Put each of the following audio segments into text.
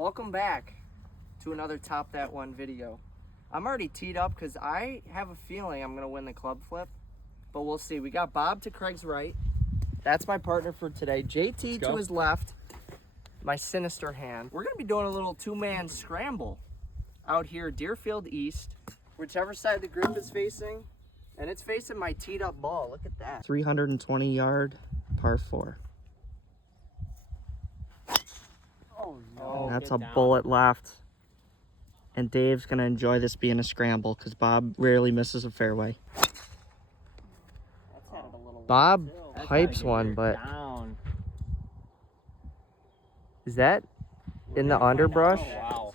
Welcome back to another Top That One video. I'm already teed up because I have a feeling I'm going to win the club flip, but we'll see. We got Bob to Craig's right. That's my partner for today. JT to his left, my sinister hand. We're going to be doing a little two-man scramble out here, Deerfield East, whichever side the group is facing, and it's facing my teed up ball. Look at that. 320-yard par 4. Oh, no. That's a bullet left. And Dave's going to enjoy this being a scramble because Bob rarely misses a fairway. Bob pipes one, but is that in the underbrush? Oh, wow.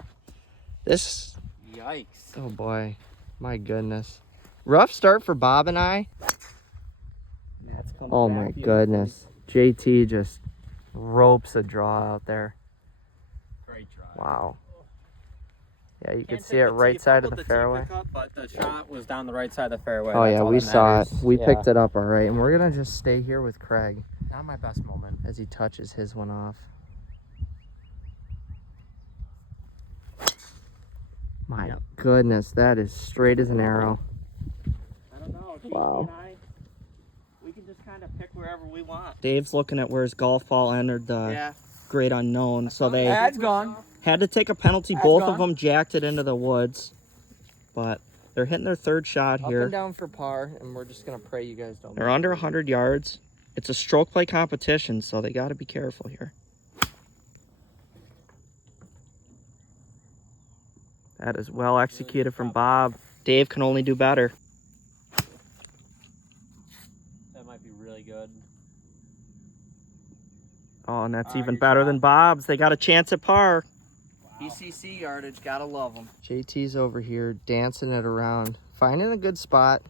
This, Yikes. oh boy, my goodness. Rough start for Bob and I. Oh my goodness. JT just ropes a draw out there. Great draw. Wow. Yeah, you can see it right side of the fairway. But the shot was down the right side of the fairway. Oh yeah, we saw it. We Yeah. picked it up all right. And we're going to just stay here with Craig Not my best moment. as he touches his one off. My goodness, that is straight as an arrow. I don't know. Wow. We can just kind of pick wherever we want. Dave's looking at where his golf ball entered the great unknown. So they That's gone. had to take a penalty. Both of them jacked it into the woods. But they're hitting their third shot here. Up and down for par, and we're just going to pray you guys don't. They're under 100 yards. It's a stroke play competition, so they got to be careful here. That is well executed from Bob. Dave can only do better. That might be really good. Oh, and that's even better than Bob's. They got a chance at par. Wow. ECC yardage, gotta love them. JT's over here dancing it around, finding a good spot.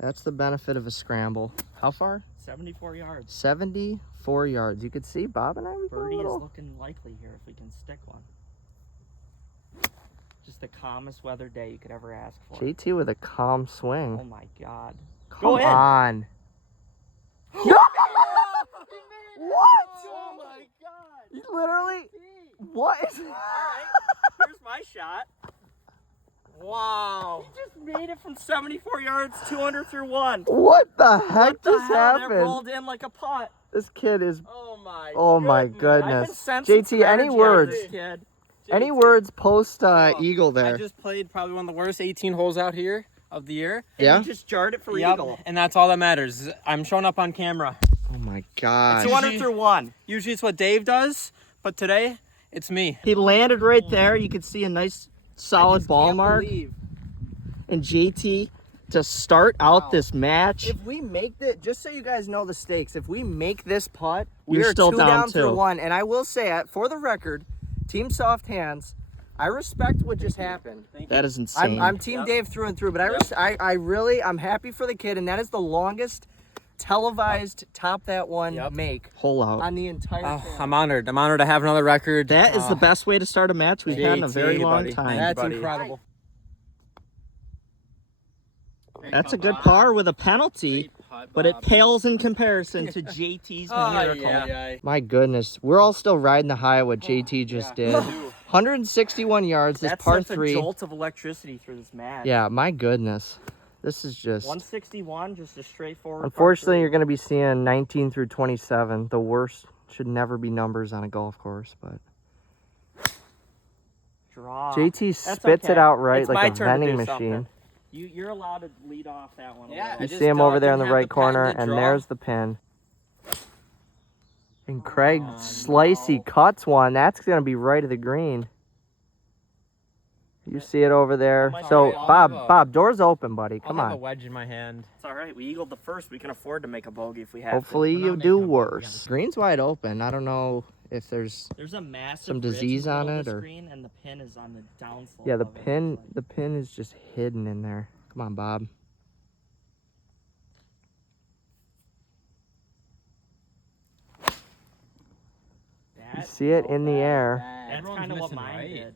That's the benefit of a scramble. How far? 74 yards. 74 yards. You could see Bob and I. Birdie is looking likely here if we can stick one. Just the calmest weather day you could ever ask for. JT with a calm swing. Oh my God. Come on. What? Oh my God. You literally. What is All right. Here's my shot. Wow. He just made it from 74 yards, 200 through one. What the heck What the just hell? That happened? rolled in like a putt. This kid is. Oh my goodness. I've been sensing JT, any some words? energy out of this kid. Any JT. words post eagle there? I just played probably one of the worst 18 holes out here of the year. Yeah? And you just jarred it for eagle. And that's all that matters. I'm showing up on camera. Oh my God. 200 through one. Usually it's what Dave does, but today it's me. He landed right there. You could see a nice solid ball mark. And JT to start out this match. If we make it, just so you guys know the stakes, if we make this putt, we are still down through one. And I will say, for the record, Team Soft Hands, I respect what just happened. That is insane. I'm Team Dave through and through, but I'm happy for the kid, and that is the longest televised Top That One make hole out on the entire channel. I'm honored. I'm honored to have another record. That is the best way to start a match we've had in a very long time. That's incredible. That's a good par with a penalty, but it pales in comparison to JT's miracle. My goodness, we're all still riding the high of what JT just did. 161 yards, this par 3. That's a jolt of electricity through this match. Yeah, my goodness. This is just 161, just a straightforward. Unfortunately, you're going to be seeing 19 through 27. The worst should never be numbers on a golf course, but JT spits it out right like a vending machine. You're allowed to lead off that one. Yeah, you see him over there in the right corner, and there's the pin. And Craig Slicey cuts one. That's going to be right of the green. You see it over there. So, Bob, door's open, buddy. Come on. I have a wedge in my hand. It's all right. We eagled the first. We can afford to make a bogey if we have to. Hopefully you do worse. Green's wide open. I don't know if there's a massive some disease on it or screen, and the pin is on the downslope. Yeah, the pin is just hidden in there. Come on, Bob. You see it in the air. That's kind of what mine did.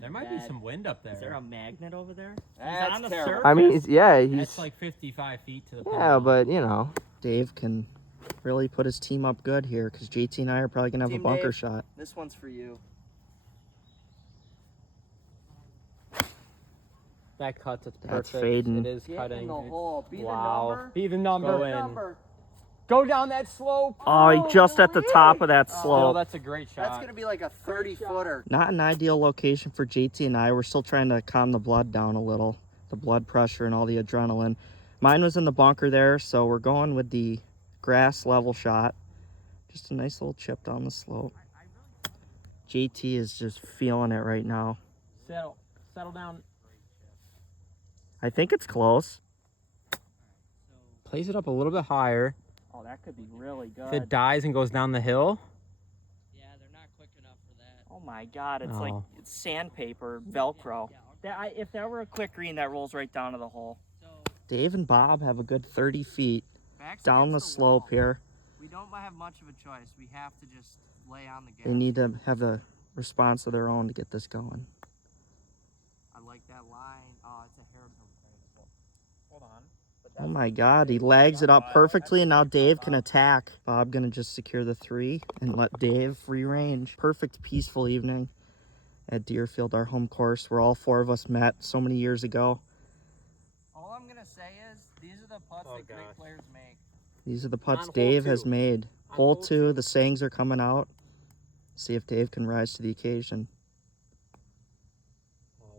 There might be some wind up there. Is there a magnet over there? That's on the surface. I mean, he's That's like 55 feet to the pin. Yeah, but you know, Dave can really put his team up good here because JT and I are probably gonna have a bunker shot. This one's for you. That cuts. It's That's perfect. fading. It is Get cutting. in the hole. Be Wow. the number. Be the number. Be Go the in. number. Go down that slope. Oh, he just at the top of that Still, slope. that's a great shot. That's going to be like a 30-footer. Not an ideal location for JT and I. We're still trying to calm the blood down a little. The blood pressure and all the adrenaline. Mine was in the bunker there, so we're going with the grass level shot. Just a nice little chip down the slope. JT is just feeling it right now. Settle down. I think it's close. Place it up a little bit higher. Oh, that could be really good. If it dies and goes down the hill. Yeah, they're not quick enough for that. Oh my God, it's like Oh. it's sandpaper, Velcro. If that were a quick green, that rolls right down to the hole. Dave and Bob have a good 30 feet Backs down the against slope wall. here. We don't have much of a choice. We have to just lay on the gas. They need to have a response of their own to get this going. I like that line. Oh, it's a hair from Hold on. Oh my God, he lags it up perfectly, and now Dave can attack. Bob gonna just secure the 3 and let Dave free range. Perfect, peaceful evening at Deerfield, our home course, where all 4 of us met so many years ago. All I'm gonna say is these are the putts that great players make. These are the putts On hole Dave 2. has made. On Hole hole 2, the sayings are coming out. See if Dave can rise to the occasion.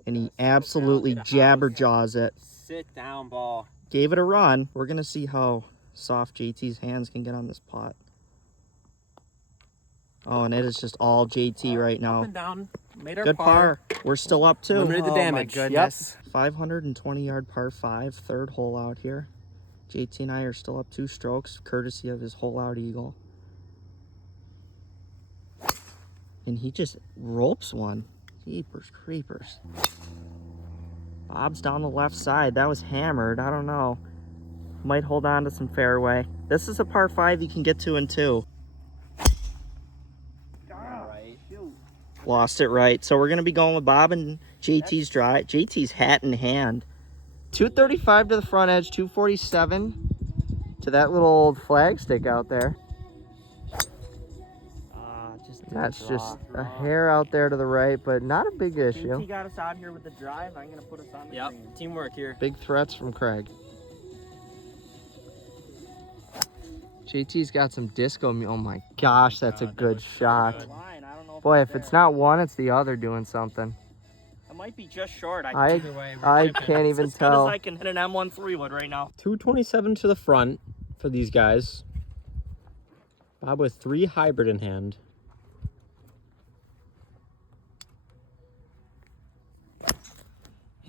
And he absolutely jabberjaws it. Sit down, ball. Gave it a run. We're gonna see how soft JT's hands can get on this putt. Oh, and it is just all JT right Up now. and down. Made our Good par. We're still up too. Limited the damage. Oh my goodness. 520-yard par 5, third hole out here. JT and I are still up 2 strokes, courtesy of his hole out eagle. And he just ropes one. Jeepers creepers. Bob's down the left side. That was hammered. I don't know. Might hold on to some fairway. This is a par 5 you can get to in 2. Lost it right. So we're going to be going with Bob and JT's drive. JT's hat in hand. 235 to the front edge, 247 to that little old flagstick out there. That's just a hair out there to the right, but not a big issue. JT got us out here with the drive. I'm gonna put us on the green. Teamwork here. Big threats from Craig. JT's got some disco. Oh my gosh, that's a good shot. Line. I don't know Boy, if it's not one, it's the other doing something. it might be just short. I can't even as tell. good as I can hit an M13 wood right now. 227 to the front for these guys. Bob with 3 hybrid in hand.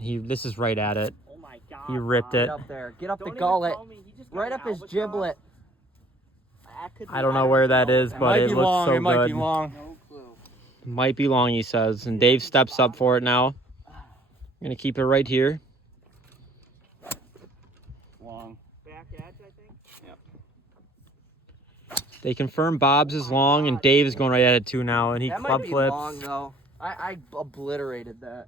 This is right at it. Oh my God. He ripped Bob. it. Get up there. Get up Don't the even gullet. tell me. He just got Right an up his albatross. giblet. That could be I don't know where that is, but it looks so It might be good. long. No clue. Might be long, he says. And Dave steps up for it now. Gonna keep it right here. Long. Back edge, I think. They confirm Bob's is long, and Dave is going right at it too now, and he That club might be flips. long though. I obliterated that.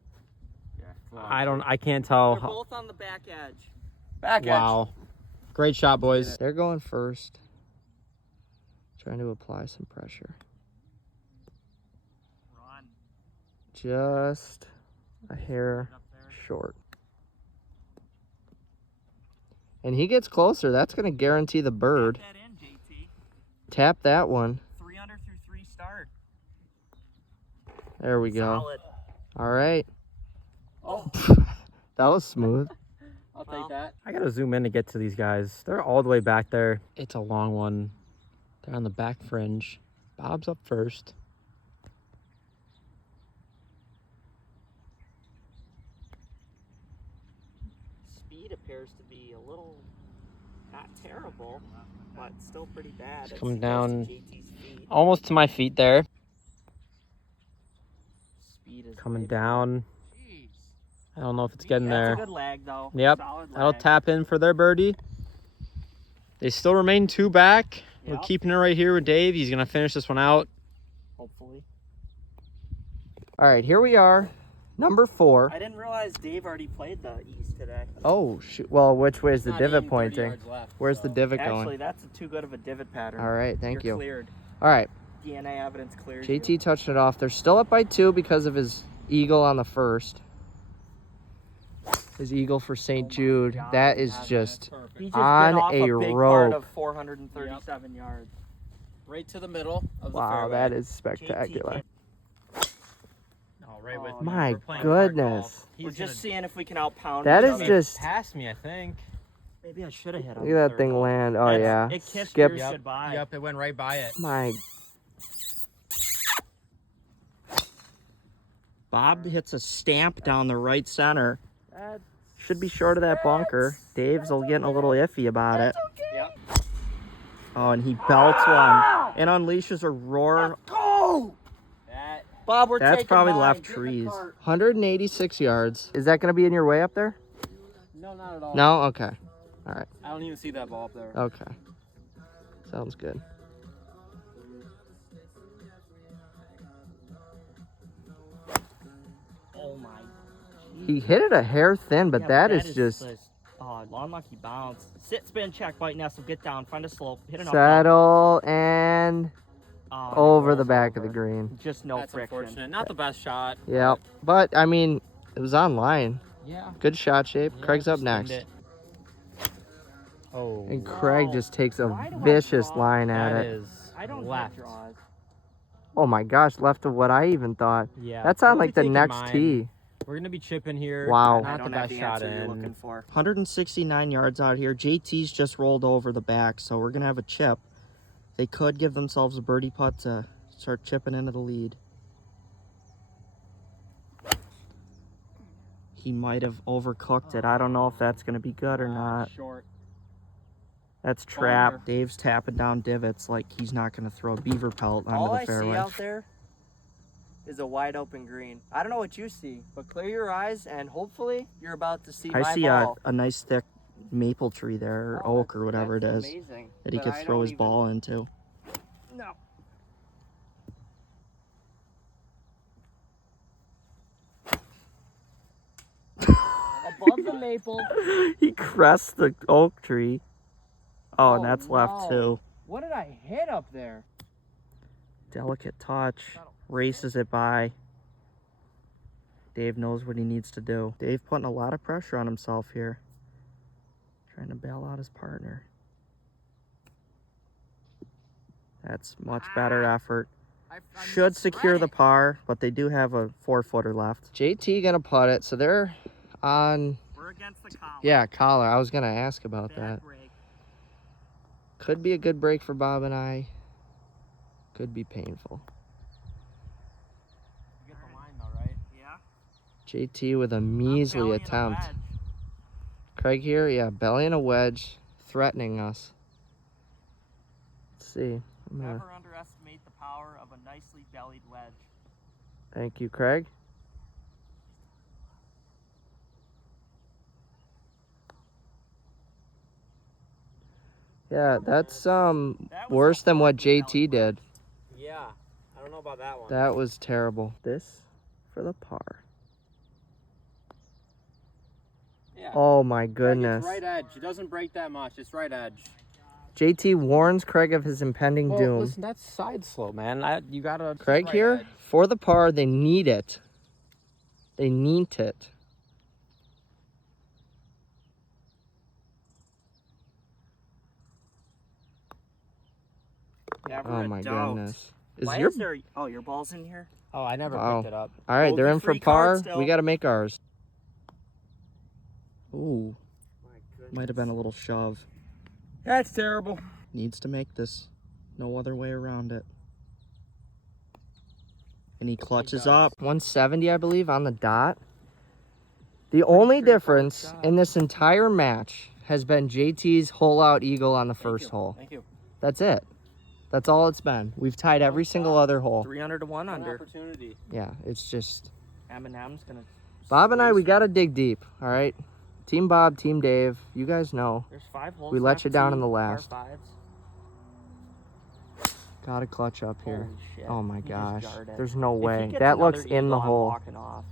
I can't They're tell. both on the back edge. Back Wow. Great shot, boys. They're going first. Trying to apply some pressure. Run. Just a hair Up there. short. And he gets closer. That's going to guarantee the bird. Tap that in, JT. Tap that one. 3 under through 3 start. There we go. Solid. All right. Oh. That was smooth. I'll take that. I gotta zoom in to get to these guys. They're all the way back there. It's a long one. They're on the back fringe. Bob's up first. Speed appears to be a little not terrible, but still pretty bad. It's It's coming close to down. JT's feet. Almost to my feet there. Speed is Coming way down. Jeez. I don't know if it's getting That's there. a good lag though. Yep. Solid That'll lag. tap in for their birdie. They still remain 2 back. We're Yep. keeping it right here with Dave. He's gonna finish this one out. Hopefully. All right, here we are. Number 4. I didn't realize Dave already played the East today. Oh, shoot. Well, which way is the divot pointing? Where's the divot Actually, going? that's too good of a divot pattern. All right, thank You're you. Cleared. All right, DNA evidence cleared. JT touched it off. They're still up by 2 because of his eagle on the first. His eagle for St. Jude. God, that is that's just He just on bit off a a big rope. part of 437 yards. Right to the middle of the wow, fairway. that is spectacular. Oh, right with me. My We're playing hard goodness. golf. We're He's just gonna seeing if we can outpound That each is other. just. pass me, I think. Maybe I should have hit him. Look at that thing land. Oh, yeah. It kissed Skipped. yours goodbye. Yep, it went right by it. My. Bob hits a stamp down the right center. Should be short of that bunker. Dave's getting a little iffy about it. Yep. Oh, and he belts one and unleashes a roar. Go! That Bob, we're That's taking probably mine. left Get in the trees. cart. 186 yards. Is that going to be in your way up there? no, not at all. No? Okay. I don't even see that ball up there. Okay. Sounds good. Oh my. He hit it a hair thin, but Yeah, that is just unlucky bounce. Sit, spin, check, bite, nestle, get down, find a slope, hit an up. settle and Oh, over it the rolls back of the over. green. Just no That's friction. unfortunate. Not the best shot. Yep. But, I mean, it was online. Yeah. Good shot shape. Yeah, Craig's up just next. skimmed it. Oh. And Craig Wow. just takes a Why do I vicious draw? line at That it. is I don't left. hit draws. Oh my gosh, left of what I even thought. Yeah. That's on We'll be like the taking next mine. tee. We're gonna be chipping here. Wow. I Not the don't have best the shot answer you're in. looking for. 169 yards out here. JT's just rolled over the back, so we're gonna have a chip. They could give themselves a birdie putt to start chipping into the lead. He might have overcooked it. I don't know if that's gonna be good or not. Short. That's trapped. Dave's tapping down divots like he's not gonna throw a beaver pelt onto All the I fairway. see out there is a wide open green. I don't know what you see, but clear your eyes and hopefully you're about to see I my see ball. a nice thick maple tree there, or Oh, oak or whatever it that's is, amazing. that he But could I throw don't his even- ball into. No. Above the maple. He crests the oak tree. Oh, and Oh, that's left no. too. What did I hit up there? Delicate touch. Races it by. Dave knows what he needs to do. Dave putting a lot of pressure on himself here. Trying to bail out his partner. That's much better effort. Should secure the par, but they do have a 4-footer left. JT gonna putt it, so they're on. We're against the collar. Yeah, collar. I was gonna ask about that. Bad break. Could be a good break for Bob and I. Could be painful. You get the line though, right? Yeah. JT with a measly Belly and a attempt. wedge. Craig here, yeah, belly and a wedge, threatening us. Let's see. I'm gonna, Never underestimate the power of a nicely bellied wedge. thank you, Craig. Yeah, that's That was worse a than what horrible JT belly did. Yeah. I don't know about that one. That was terrible. This for the par. Yeah. Oh my It's goodness. right edge. It doesn't break that much. It's right edge. JT warns Craig of his impending Well, doom. listen, that's side slope, man. You gotta. Craig right here, edge. for the par, they need it. They need it. Never Oh a my doubt. goodness. Is Why your is there? Oh, your ball's in here. Oh, I never Wow. picked it up. all right? They're in for Bogey-free card par. still. We got to make ours. Ooh, My goodness. might have been a little shove. That's terrible. Needs to make this. No other way around it. And he clutches up. 170, I believe, on the dot. The only difference in this entire match has been JT's hole-out eagle on the first hole. Thank you. That's it. That's all it's been. We've tied every single other hole. 300 to 1 One under. opportunity. Yeah, it's just Eminem's gonna. Bob and I. squeeze We through. got to dig deep. All right, Team Bob, Team Dave. You guys know. There's 5 holes. We let left, you down in 2 the par last. 5s. Got to clutch up here. Holy shit. Oh my He just gosh. jarred it. There's no If he way. gets That another looks in the eagle, I'm hole. walking off.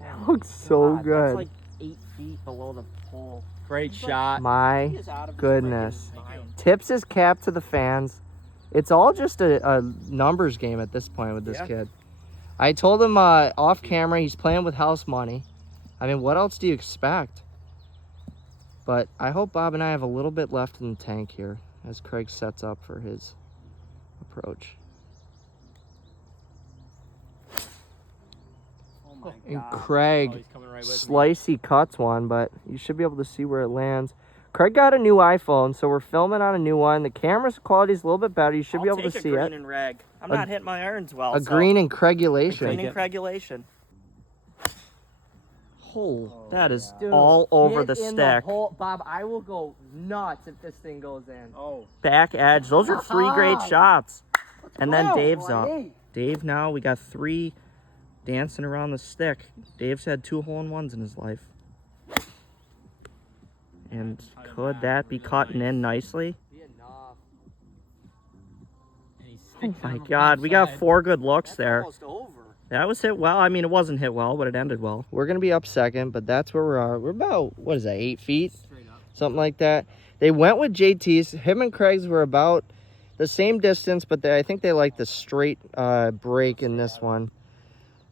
That looks so God, good. That's like 8 feet below the hole. Great He's like- shot. My He is out of his goodness. freaking mind. Tips his cap to the fans. It's all just a numbers game at this point with this Yeah. kid. I told him off camera he's playing with house money. I mean, what else do you expect? But I hope Bob and I have a little bit left in the tank here as Craig sets up for his approach. Oh my And God. Craig, Oh, he's coming right with me. slicey cuts one, but you should be able to see where it lands. Craig got a new iPhone, so we're filming on a new one. The camera's quality is a little bit better. You should be able to see green it. and reg. I'm A- not hitting my irons well. A so green and green Craigulation. and Craigulation. Oh, That is dude, all over get the in stick. Bob, I will go nuts if this thing goes in. Oh. Back edge. Those are 3 great shots. And then Wow, Dave's up. hey. Dave now, we got 3 dancing around the stick. Dave's had 2 hole-in-ones in his life. And could that be cutting in nicely? Be enough. And he Oh sticks my on the God, we got side. 4 good looks That's there. almost over. That was hit well. I mean, it wasn't hit well, but it ended well. We're going to be up second, but that's where we are. We're about, what is that, 8 feet? Straight up. Something like that. They went with JT's. Him and Craig's were about the same distance, but I think they like the straight break in this one.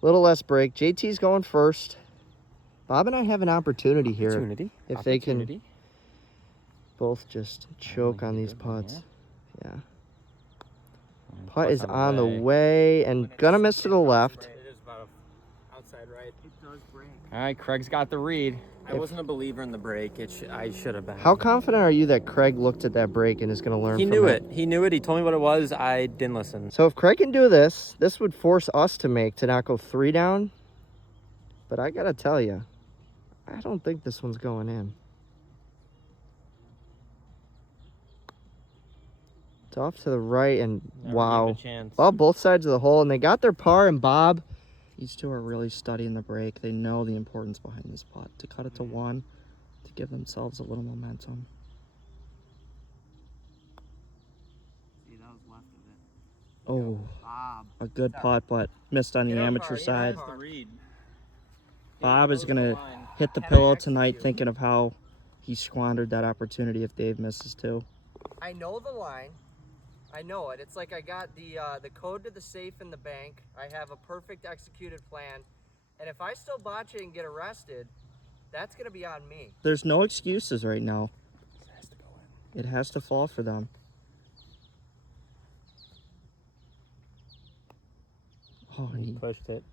A little less break. JT's going first. Bob and I have an opportunity here. Opportunity. If they can Opportunity. both just choke on these putts. Yeah. Putt Putt's is on the way and gonna miss to the left. It is about outside right. It does break. All right, Craig's got the read. I wasn't a believer in the break. I should have been. How confident are you that Craig looked at that break and is gonna learn He from knew it? it. He knew it. He told me what it was. I didn't listen. So if Craig can do this, this would force us to not go 3 down. But I gotta tell you, I don't think this one's going in. It's off to the right and Never wow. gave a chance. Well, both sides of the hole, and they got their par, and Bob, these two are really studying the break. They know the importance behind this putt, to cut it to 1, to give themselves a little momentum. See, that was left of it. Oh, Bob. A good putt, but missed on the amateur side. That's the read. Bob is going to Line. hit the pillow tonight thinking of how he squandered that opportunity if Dave misses too. I know the line. I know it. It's like I got the code to the safe in the bank. I have a perfect executed plan. And if I still botch it and get arrested, that's going to be on me. There's no excuses right now. It has to fall for them. Oh, and he Pushed it.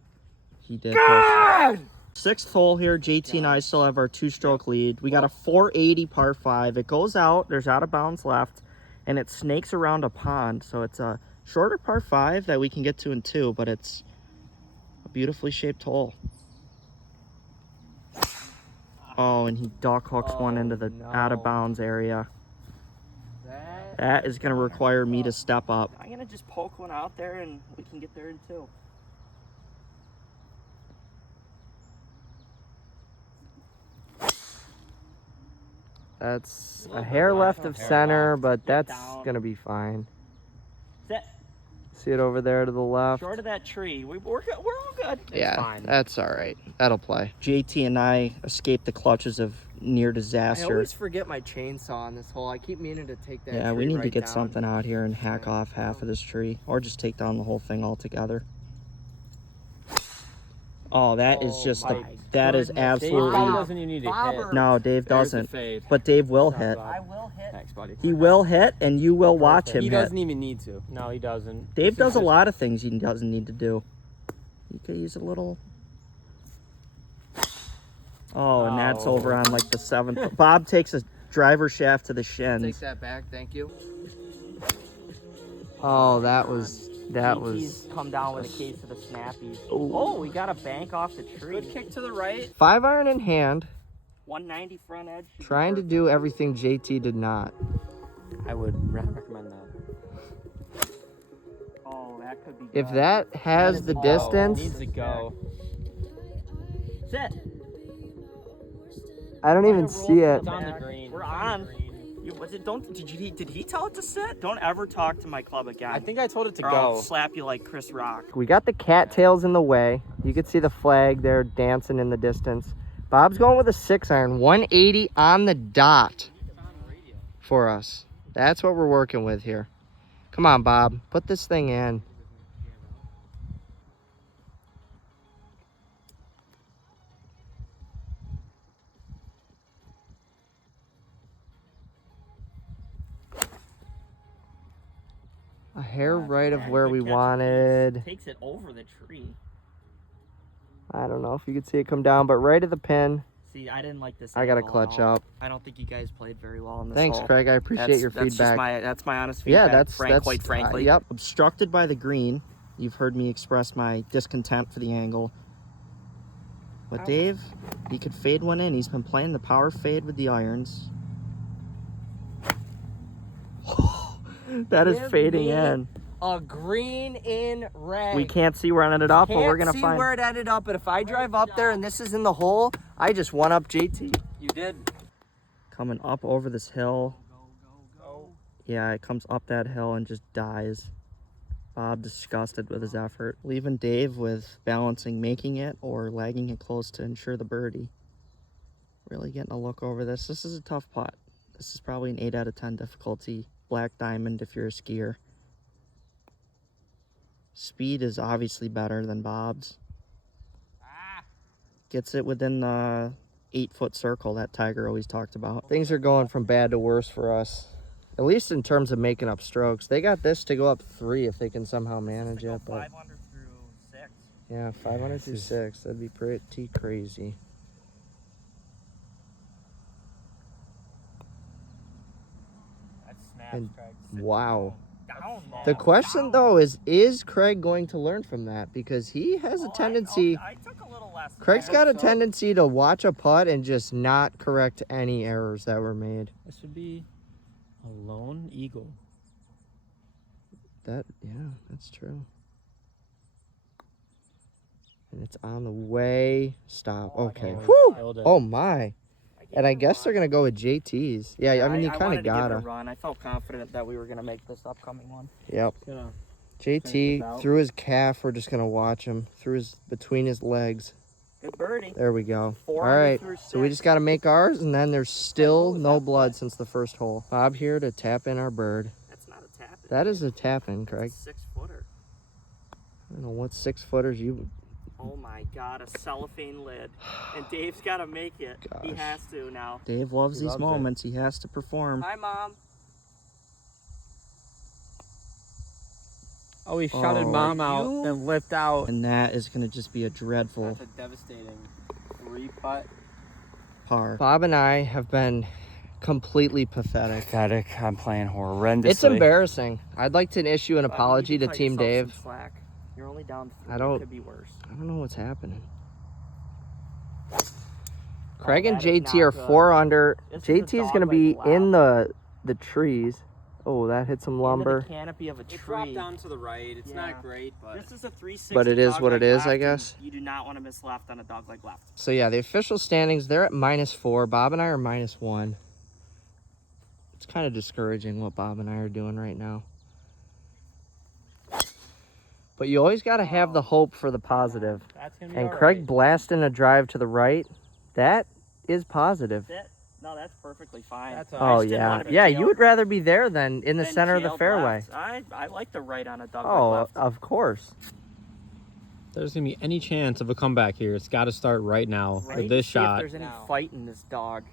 did push. 6th hole here. JT and I still have our 2-stroke lead. We got a 480 par 5. It goes out. There's out of bounds left. And it snakes around a pond. So it's a shorter par 5 that we can get to in 2. But it's a beautifully shaped hole. Oh, and he duck hooks one into the out of bounds area. That is going to require me to step up. I'm going to just poke one out there and we can get there in 2. That's a hair left of center, but that's down. going to be fine. Set. See it over there to the left? Short of that tree. We're all good. Yeah, fine. that's all right. That'll play. JT and I escaped the clutches of near I disaster. always forget my chainsaw on this hole. I keep meaning to take that Yeah, tree we need to right get down. something out here and hack Yeah. off half of this tree. Or just take down the whole thing altogether. Oh, that is Oh just my that is goodness. Dave absolutely. probably doesn't even need to Bobber. hit. No, Dave There's the doesn't. fade. But Dave will hit. I will hit. Thanks, buddy. He will hit, and you will watch him He hit. doesn't even need to. No, he doesn't. Dave This does is a just- lot of things he doesn't need to do. You could use a little. Oh, and that's Oh. over on like the 7th. Bob takes a driver shaft to the Take shins. that back, thank you. Oh, that was JT's come down with a case of the snappies. Oh, we got a bank off the tree. Good kick to the right. 5-iron in hand, 190 front edge. trying to do everything JT did not. I would recommend that. Oh, that could be If good. that has the distance, Needs to go. Sit. I don't even see it. It's on the green. We're It's on. the green. Did he tell it to sit? Don't ever talk to my club again. I think I told it to or I'll go. slap you like Chris Rock. We got the cattails in the way. You can see the flag there dancing in the distance. Bob's going with a 6-iron, 180 on the dot for us. That's what we're working with here. Come on, Bob, put this thing in. hair right of Yeah, where good we catch. wanted. Takes it over the tree. I don't know if you could see it come down, but right at the pin. See, I didn't like this. I got to angle at clutch all. up. I don't think you guys played very well in this Thanks, hole. Craig. I appreciate your That's feedback. That's my honest Yeah, feedback. Quite frankly. yep. Obstructed by the green. You've heard me express my discontent for the angle. But Dave, he could fade one in. He's been playing the power fade with the irons. That is Give fading me in. A green in red. We can't see where it ended up, but we're gonna see find where it ended up. But if I drive up there and this is in the hole, I just one up JT. You did. coming up over this hill. Yeah, it comes up that hill and just dies. Bob disgusted with his effort, leaving Dave with balancing making it or lagging it close to ensure the birdie. Really getting a look over this. This is a tough putt. This is probably an 8 out of 10 difficulty. Black diamond if you're a skier. Speed is obviously better than Bob's. Gets it within the 8-foot circle that Tiger always talked about. Things are going from bad to worse for us. At least in terms of making up strokes. They got this to go up 3 if they can somehow manage it. But 5 under through 6. yeah, 500 through 6. That'd be pretty crazy. That snaps, And Craig. wow. Down, The man, question down. though is Craig going to learn from that? Because he has a tendency. I took a little less. Craig's got a tendency to watch a putt and just not correct any errors that were made. This would be a lone eagle. Yeah, that's true. And it's on the way. Stop. Okay. Whew. Killed it. Oh my. And I guess they're gonna go with JT's. Yeah, I mean you kind wanted of to give it a gotta. run. I felt confident that we were gonna make this upcoming one. Yep. Gonna JT Check this out. through his calf. We're just gonna watch him between his legs. Good birdie. There we go. 4 All under right. through So we 6. just got to make ours, and then there's still was no that blood putt? since the first hole. Bob here to tap in our bird. That's not a tap. That is a tap in, Craig. 6-footer. I don't know what 6-footers you. Oh my God, a cellophane lid, and Dave's got to make it. He Gosh. has to now. Dave loves He these loves it. moments. He has to perform. Hi, Mom. Oh, he shouted Oh, mom out you- and lipped out. And that is going to just be a dreadful That's a devastating 3-putt. par. Bob and I have been completely pathetic. Pathetic. I'm playing horrendously. It's embarrassing. I'd like to issue an Bob, you apology need to cut Team yourself Dave. some slack. You're only down 3. I don't- It could be worse. I don't know what's happening. Craig and that is JT are not good. 4 under. This is a JT is going to be dog-leg in the trees. Oh, that hit some lumber. Into the canopy of a tree. It dropped down to the right. It's Yeah. not great, but This is a 360. But it is what it dog-leg is, I left, and guess. You do not want to miss left on a dog leg left. So yeah, the official standings, they're at -4. Bob and I are -1. It's kind of discouraging what Bob and I are doing right now. But you always got to have the hope for the positive. That's gonna be And all Craig right. blasting a drive to the right, that is positive. No, that's perfectly fine. That's I Oh just didn't yeah, want to be yeah. You jailed- would rather be there than in the than center of the jailed fairway. left. I like the right on a dog Oh, leg left. of course. If there's gonna be any chance of a comeback here, it's got to start right now Right with to this see shot. If there's any fight in this dog.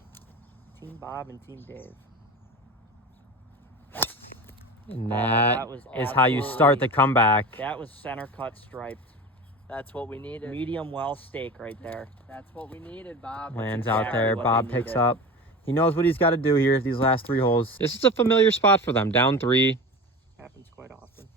Team Bob and Team Dave. And that that was is how you start the absolutely- comeback. That was center cut striped. That's what we needed. Medium well steak right there. That's what we needed, Bob. Lands exactly out there. what Bob they picks needed. up. He knows what he's got to do here these last 3 holes. This is a familiar spot for them. Down 3. Happens quite often.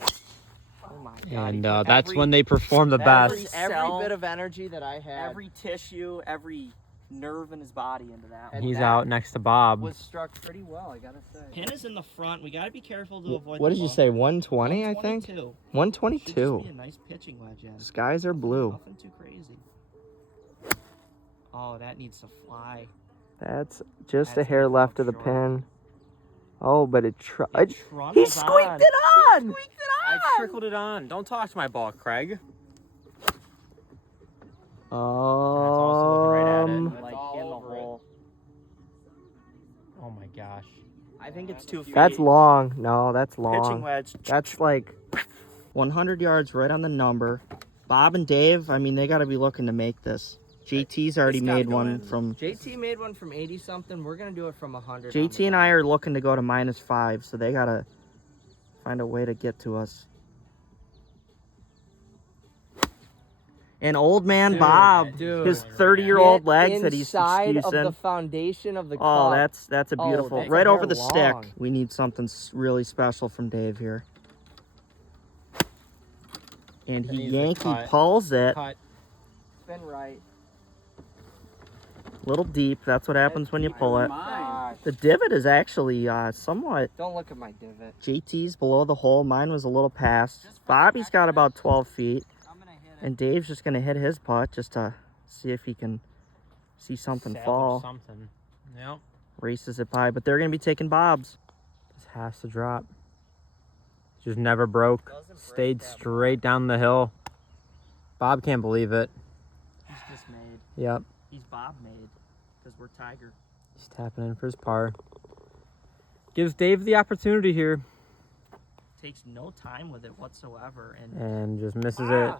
Oh my God. And he put that's every- when they perform the every best. Every cell, bit of energy that I had every tissue, every nerve in his body into that. And He's that out next to Bob. was struck pretty well, I gotta say. Pin is in the front. We got to be careful to avoid. What the did you ball. say? 120, I think. 122. 122. Should just be a nice pitching wedge in. Skies are blue. Nothing too crazy. Oh, that needs to fly. That's just That's a hair gonna come left up of the short. pin. Oh, but it It he trundles squeaked on. it on. I trickled it on. Don't talk to my ball, Craig. also looking right at it. Um, That's Like all in the over it. hole. Oh my gosh. I think it's 2 feet. that's long. No, that's Pitching long. wedge. That's like 100 yards right on the number. Bob and Dave, I mean, they got to be looking to make this. JT's already It's gotta made go one in. from. JT made one from 80 something. We're gonna do it from 100. JT and I are looking to go to -5, so they got to find a way to get to us. And old man Bob, his 30-year-old legs that he's inside of the excusing. foundation of the Oh, cup. that's a beautiful. that's right a over hair the stick. long. We need something really special from Dave here. And he needs a Yankee cut. pulls it. Cut. Spin right. A little deep. That's what happens when you pull it. Gosh. The divot is actually somewhat. Don't look at my divot. JT's below the hole. Mine was a little past. Bobby's got about 12 feet. I'm gonna hit it. And Dave's just going to hit his putt just to see if he can see something Salvage fall. Something. Yep. Races it by, but they're going to be taking Bob's. Just has to drop. Just never broke. Stayed straight down the hill. Bob can't believe it. He's just made. Yep. He's Bob made because we're Tiger. He's tapping in for his par. Gives Dave the opportunity here. Takes no time with it whatsoever. And just misses it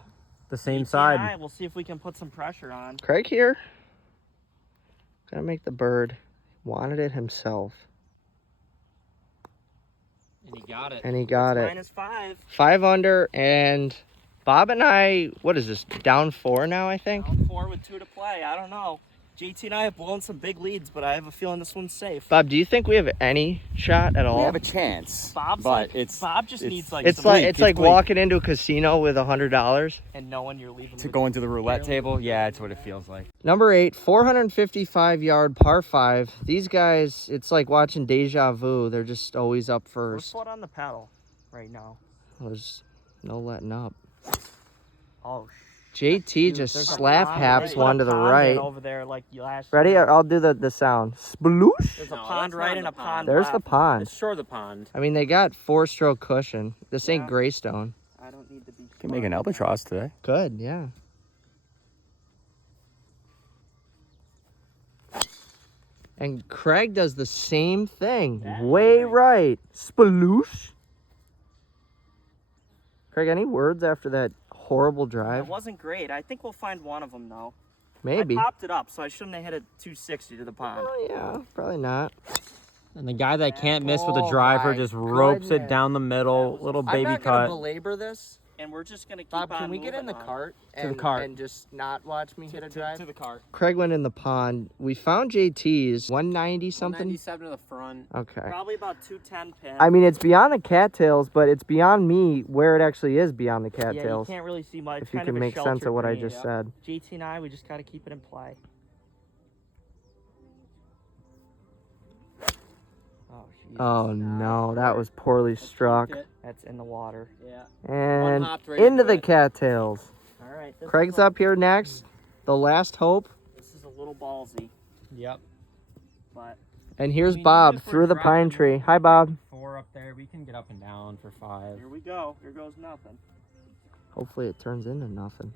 the same side. We'll see if we can put some pressure on. Craig here. Gonna make the bird. Wanted it himself. And he got it. And he got it. -5. 5 under, and Bob and I, what is this, down 4 now, I think? Down 4 with 2 to play. I don't know. JT and I have blown some big leads, but I have a feeling this one's safe. Bob, do you think we have any shot at all? We have a chance. Bob just needs like It's some like bleak, it's like bleak. walking into a casino with $100. and knowing you're leaving To with go into the roulette table, yeah, it's what it feels like. Number 8, 455-yard par 5. These guys, it's like watching deja vu. They're just always up We're first. foot on the pedal right now. There's no letting up. Oh, JT just there's a slap pond haps right- one to the pond in right. over there like last Ready? year. I'll do the sound. Sploosh. There's a No, pond that's right not and the a pond There's left. the pond. It's shore of the pond. I mean, they got 4-stroke cushion. This ain't Yeah. Greystone. I don't need to be. Can make an albatross today. Good, yeah. And Craig does the same thing. Way right. Sploosh. Craig, any words after that horrible It drive? wasn't great. I think we'll find one of them though. Maybe. I popped it up, so I shouldn't have hit it 260 to the pond. Oh, yeah, probably not. And the guy that can't miss with the Oh, driver my just ropes it goodness. down the middle. Little I'm baby not gonna cut. belabor this. And we're just gonna keep Bob, on can we get in the moving on. cart To the and, cart. and just not watch me hit a drive? To the cart. Craig went in the pond. We found JT's 190 something. 97 to the front. Okay. Probably about 210 pin. I mean, it's beyond the cattails, but it's beyond me where it actually is beyond the yeah, you cattails. can't really see much. If you kind can of a make sense sheltered of what I green. just said. JT and I, we just gotta keep it in play. Oh, Jesus. Oh no, that was poorly struck. That's in the water. Yeah. And hopped right into into the it. cattails. All right. This Craig's is up here next. The last hope. This is a little ballsy, Yep. but And here's I mean, Bob even if we're through the driving pine tree. Hi, Bob. 4 up there. We can get up and down for 5. here we go. Here goes nothing. Hopefully it turns into nothing.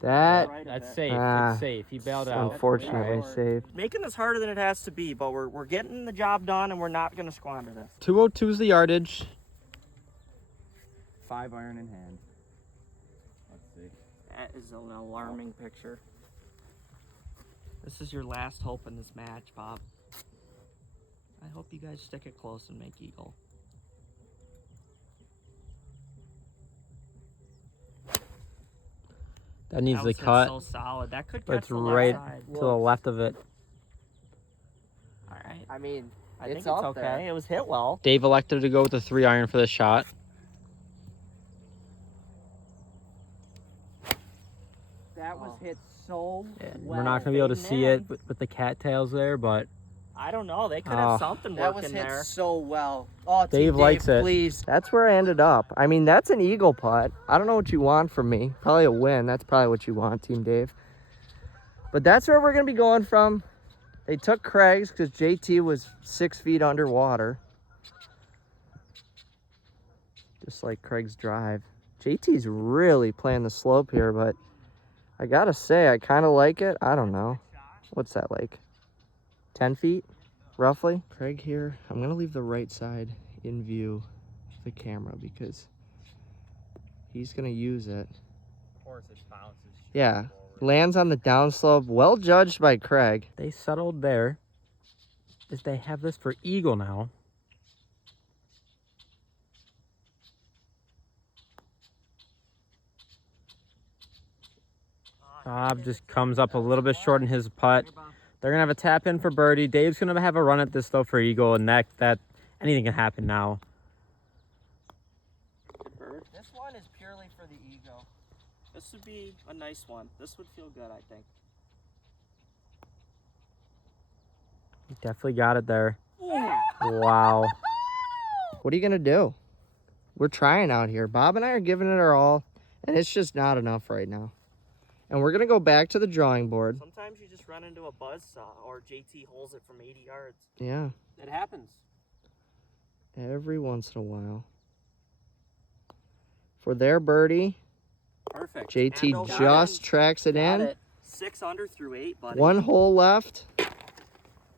That Right of That's it. safe. Ah, It's safe. He bailed out. unfortunately Alright. safe. Making this harder than it has to be, but we're getting the job done, and we're not gonna squander this. 202 is the yardage. 5 iron in hand. Let's see. That is an alarming picture. This is your last hope in this match, Bob. I hope you guys stick it close and make eagle. That needs That the was hit cut, so solid. That could but catch it's the left right side. to the left of it. All right. I mean, I think it's it's up okay. there. It was hit well. Dave elected to go with the 3 iron for the shot. That was hit so We're not gonna be able to see it with the cattails there, but I don't know. They could Oh. have something That was working hit there. so well. Oh, Dave likes it. Please. That's where I ended up. I mean, that's an eagle putt. I don't know what you want from me. Probably a win. That's probably what you want, Team Dave. But that's where we're going to be going from. They took Craig's because JT was 6 feet underwater. Just like Craig's drive. JT's really playing the slope here, but I got to say, I kind of like it. I don't know. What's that like? 10 feet, roughly. Craig here, I'm going to leave the right side in view of the camera because he's going to use it. Of course, it bounces. Yeah, lands on the downslope. Well judged by Craig. they settled there. is they have this for eagle now. Bob just comes up a little bit short in his putt. They're gonna have a tap in for birdie. Dave's gonna have a run at this though for eagle, and that anything can happen now. This one is purely for the ego. This would be a nice one. This would feel good, I think. He definitely got it there. Wow. What are you gonna do? We're trying out here. Bob and I are giving it our all, and it's just not enough right now. And we're gonna go back to the drawing board. Sometimes you just run into a buzzsaw, or JT holds it from 80 yards. Yeah. It happens. Every once in a while. For their birdie, Perfect. JT just tracks it in. 6 under through 8, buddy. One hole left.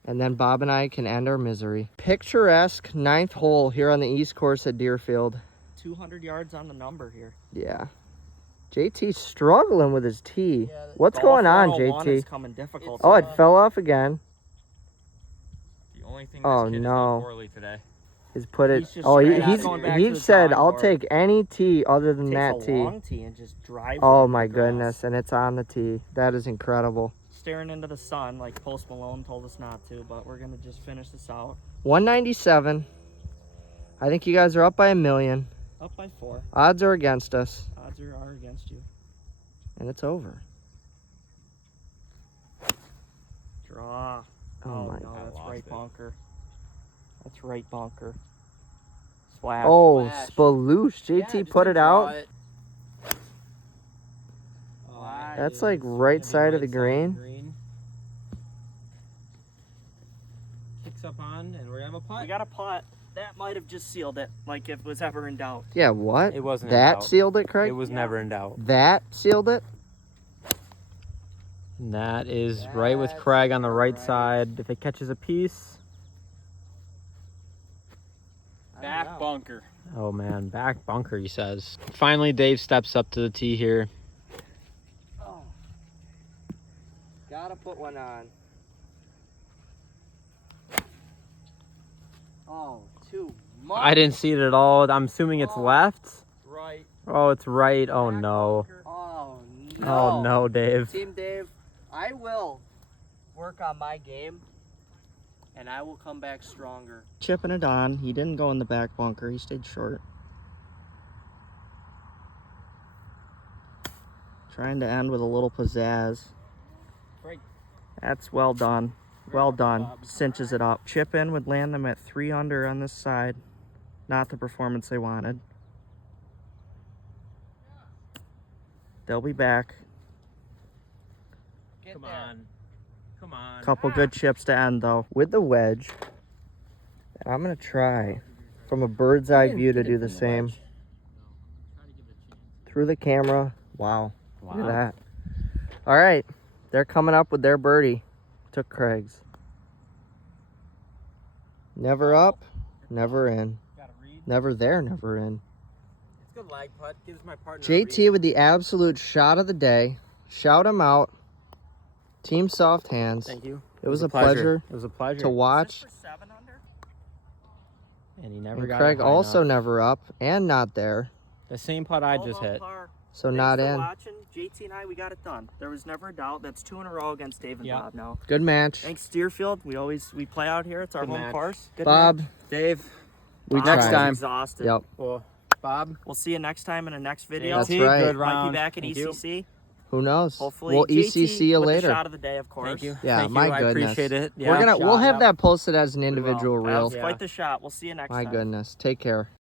And then Bob and I can end our misery. Picturesque 9th hole here on the East Course at Deerfield. 200 yards on the number here. Yeah. JT's struggling with his tee. What's going on, JT? Is coming difficult. Oh, it fell off again. The only thing Oh, this kid has no. done poorly today. He's put it. He's just Oh, straight out going back to he the said, drawing "I'll board." take any tee other than that Takes a tee." long tee and just drives. Oh it my into the grass. goodness, and it's on the tee. That is incredible. Staring into the sun like Post Malone told us not to, but we're gonna just finish this out. 197. I think you guys are up by 1 million. Up by 4. Odds are against us, Odds are against you. and it's over. Draw. Oh my. no, that's lost right it. bunker. That's right bunker. Splash. Oh, Splash. spaloosh. JT put it out. Wow. That's like right side of the green. Kicks up on, and we're gonna have a putt. We got a putt. That might have just sealed it, like if it was ever in doubt. Yeah, what? It wasn't in That doubt. sealed it, Craig? It was never in doubt. That sealed it? And that is right with Craig on the right side. If it catches a piece. Back bunker. Oh man, back bunker, he says. Finally, Dave steps up to the tee here. Oh. Gotta put one on. Oh, too much. I didn't see it at all. I'm assuming it's left. Right. Oh, it's right. Oh no. Oh, no. Oh no, Dave. Team Dave, I will work on my game, and I will come back stronger. Chipping it on. He didn't go in the back bunker. He stayed short. Trying to end with a little pizzazz. Great. That's well done. Well done. Cinches it up. Chip in would land them at 3 under on this side. Not the performance they wanted. They'll be back. Come on. Come on. Couple good chips to end though. With the wedge, and I'm gonna try from a bird's eye view to do the same. Through the camera. Wow. Look at that. All right. They're coming up with their birdie. Took Craig's. Never up, never in. Never there, never in. It's a good lag putt. Gives my partner JT with the absolute shot of the day. Shout him out. Team Soft Hands. Thank you. It was a pleasure It was a pleasure. to watch. 7 under? And he never And got Craig it high also enough. never up and not there. The same putt I just hit. So not in. Watching. JT and I, we got it done. There was never a doubt. That's 2 in a row against Dave and Yeah. Bob now. Good match. Thanks, Deerfield. We play out here. It's our Good home match. course. Good Bob, match. Dave. we Bob's tried. exhausted. Yep. Well, Bob. We'll see you next time in the next video. That's right. Good Might round. be back at Thank you. ECC. Who knows? Hopefully, we'll JT ECC you with the later. shot of the day, of course. Thank you. Yeah, Thank my you. I goodness. appreciate it. We'll have Shot, that posted as an individual We will. reel. That was quite the shot. We'll see you next My time. goodness. Take care.